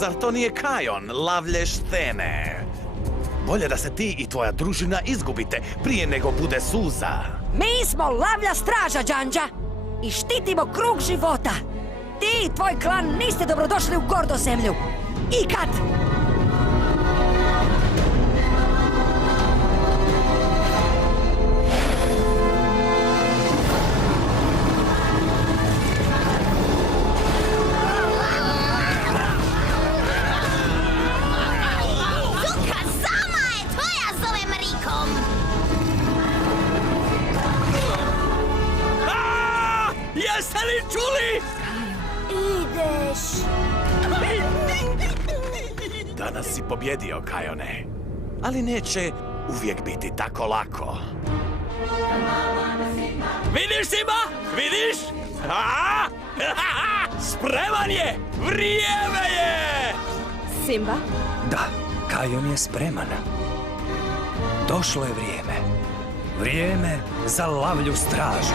zar to nije Kajon, lavlje štene? Bolje da se ti i tvoja družina izgubite prije nego bude suza. Mi smo lavlja straža, Đanđa, i štitimo krug života. Ti i tvoj klan niste dobrodošli u Gordo zemlju. Ikad! Jeste li čuli? Ideš! Danas si pobjedio, Kajone. Ali neće uvijek biti tako lako. Vidiš, Simba? Vidiš? Spreman je! Vrijeme je! Simba? Da, Kajon je spreman. Došlo je vrijeme. Vrijeme za lavlju stražu.